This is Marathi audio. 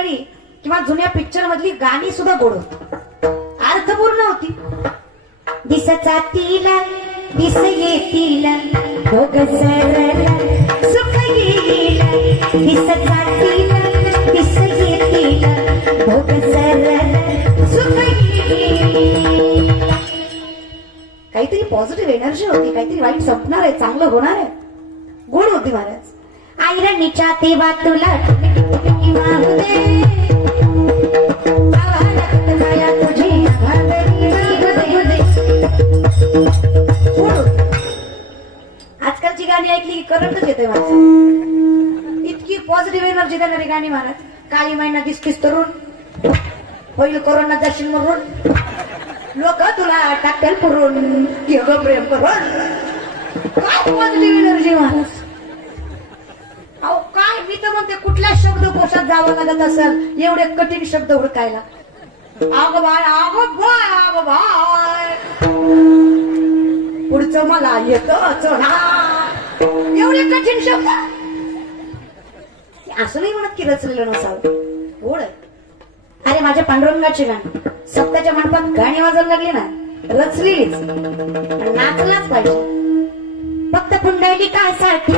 मंडळी किंवा जुन्या पिक्चर मधली गाणी सुद्धा गोड होती. अर्थपूर्ण होती. दिसचा तिला दिस येतीला भोग सरळ सुख येईल दिसचा तिला दिस येतीला भोग सरळ सुख येईल काहीतरी पॉझिटिव्ह एनर्जी होती काहीतरी वाईट संपणार आहे चांगलं होणार आहे. गोड होती महाराज. आयरणीच्या तेव्हा तुला आजकालची गाणी ऐकली की करंटच येते माझं इतकी पॉझिटिव्ह एनर्जी देणारी गाणी महाराज काळी महिना किसकिस तरुण. होईल कोरोना दर्शन मरून लोक तुला टाकतील पुरून. योग प्रेम करून. काय पॉझिटिव्ह एनर्जी महाराज अहो काय मी तर म्हणते कुठल्या शब्दकोशात जावं लागत असेल? एवढे कठीण शब्द हुडकायला. अग बाळ अग बाळ अग बाळ पुढचं मला येत एवढे कठीण शब्द? असं नाही म्हणत की रचलेलं नसावं. ओळ अरे माझ्या पांडुरंगाची गाणी सप्ताच्या मंडपात गाणी वाजायला लागली ना रचलेलीच. नाचलाच पाहिजे. फक्त पुंडली काय साठी